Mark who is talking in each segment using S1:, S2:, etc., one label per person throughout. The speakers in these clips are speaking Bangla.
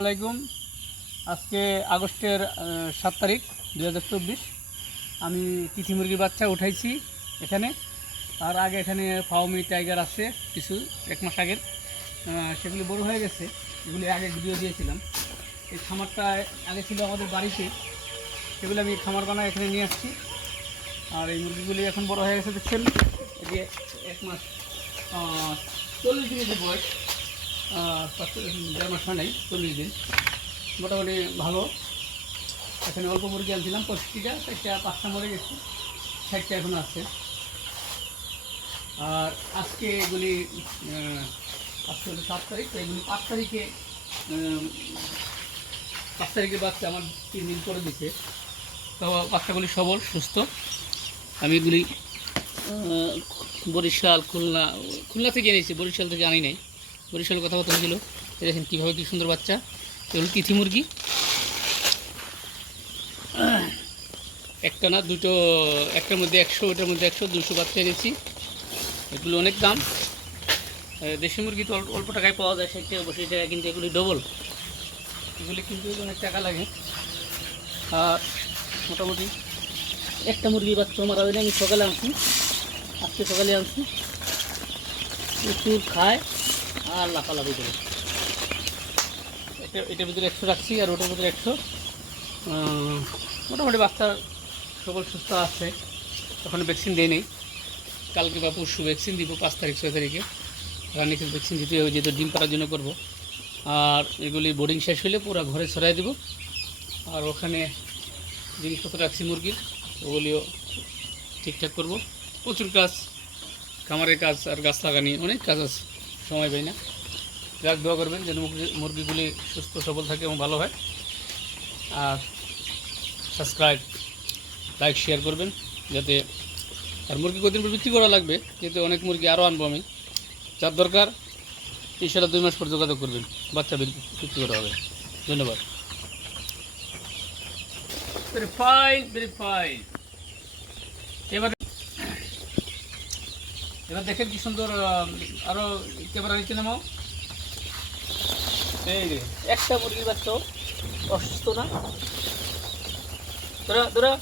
S1: আলাইকুম। আজকে আগস্টের সাত তারিখ দু হাজার চব্বিশ। আমি তিথি মুরগির বাচ্চা উঠাইছি এখানে। আর আগে এখানে ফাউমি টাইগার আছে কিছু, এক মাস আগের। সেগুলি বড় হয়ে গেছে। এগুলি আগে ভিডিও দিয়েছিলাম। এই খামারটা আগে ছিল আমাদের বাড়িতে। সেগুলো আমি খামার বানায় এখানে নিয়ে আসছি। আর এই মুরগিগুলি এখন বড় হয়ে গেছে দেখছেন। এটি এক মাস চল্লিশ দিনের বয়স। দেড় মাস হয় নাই, চল্লিশ দিন। মোটামুটি ভালো। এখানে অল্প মুরগি আনছিলাম পঁচিশটিটা চারটা, পাঁচটা মরে গেছে, ষাটটা এখন আছে। আর আজকে এগুলি আজকে হলো সাত তারিখ, তো এগুলি পাঁচ তারিখে পাঁচ তারিখে বাচ্চা আমার তিন দিন করে দিছে। তো বাচ্চাগুলি সবল, সুস্থ। আমি এগুলি বরিশাল, খুলনা খুলনা থেকে এনেছি, বরিশাল থেকে আনি নাই। বরিশালের কথাবার্তা হয়েছিল দেখেন কীভাবে কী সুন্দর বাচ্চা। এগুলো তিথি মুরগি। একটা না দুটো, একটার মধ্যে একশো, ওটার মধ্যে একশো, দুশো বাচ্চা এনেছি। এগুলো অনেক দাম। দেশি মুরগি তো অল্প টাকায় পাওয়া যায়, ষাট টাকা বসে টাকা, কিন্তু এগুলি ডবল এগুলি কিন্তু অনেক টাকা লাগে। আর মোটামুটি একটা মুরগি বাচ্চা মারা যায় আমি সকালে আনছি, আজকে সকালে আনছি। প্রচুর খায়। আর লাফালাফি করে এটা এটার ভিতরে একশো রাখছি আর ওটার ভিতরে একশো। মোটামুটি বাচ্চা সবল, সুস্থ আছে। তখন ভ্যাকসিন দেয় নেই কালকে বা পরশু ভ্যাকসিন দিব, পাঁচ তারিখ, ছয় তারিখে। রানিকে ভ্যাকসিন দিতে হবে, যেহেতু ডিম পাড়ার জন্য করব। আর এগুলি বোর্ডিং শেষ হলে পুরো ঘরে ছড়াই দেবো। আর ওখানে জিনিসপত্র রাখছি মুরগির, ওগুলিও ঠিকঠাক করব। প্রচুর কাজ, খামারের কাজ আর গাছ লাগানি, অনেক কাজ আছে। সময় পাই না। যাক দোয়া করবেন যেন মুরগিগুলি সুস্থ, সবল থাকে এবং ভালো হয়। আর সাবস্ক্রাইব লাইক শেয়ার করবেন যাতে আর মুরগি কদিন পর বিক্রি করা লাগবে যাতে অনেক মুরগি আরও আনব আমি। যার দরকার ইনশাল্লাহ দুই মাস পর যোগাযোগ করবেন, বাচ্চা বিক্রি বিক্রি করা হবে। ধন্যবাদ। ভেরি ফাইন ভেরি ফাইন এবার এবার দেখেন কি সুন্দর আরও ক্যামেরা নিচে নামাও। এই একটা মুরগির বাচ্চা অসুস্থ না? ধরো ধরো,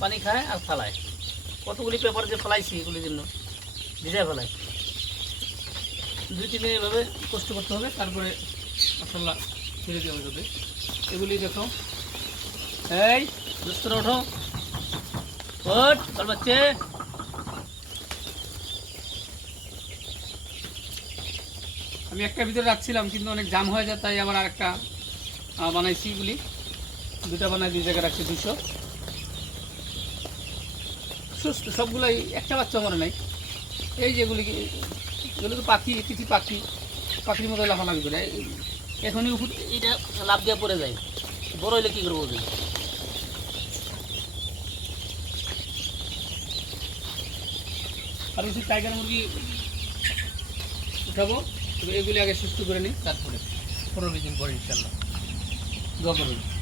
S1: পানি খায় আর ফালায়। কতগুলি পেপার যে ফেলাইছি এগুলির জন্য? ভিজায় ফেলায়। দুই তিন দিন এভাবে কষ্ট করতে হবে, তারপরে মশলা ছেড়ে দেওয়া যাবে। এগুলি দেখো। এই, দুস্তরা ওঠো। চল বাচ্চে। আমি একটা ভিতরে রাখছিলাম, কিন্তু অনেক জাম হয়ে যায়, তাই আবার আরেকটা বানাইছি এগুলি। দুটা বানাই, দুই জায়গায় রাখছি দুশো সুস্থ সবগুলাই একটা বাচ্চা মরে নাই। এই যেগুলি এগুলো তো পাখি কিছু পাখি। পাখির মতো লাফালাফি করে। এই- এখনই এটা লাভ দিয়ে পড়ে যায়। বড় হইলে কী করব? আর কিছু টাইগার মুরগি উঠাবো। তবে এগুলি আগে সুস্থ করে নিই তারপরে পনেরো দিন পরে ইনশাল্লাহ দোয়া করবেন।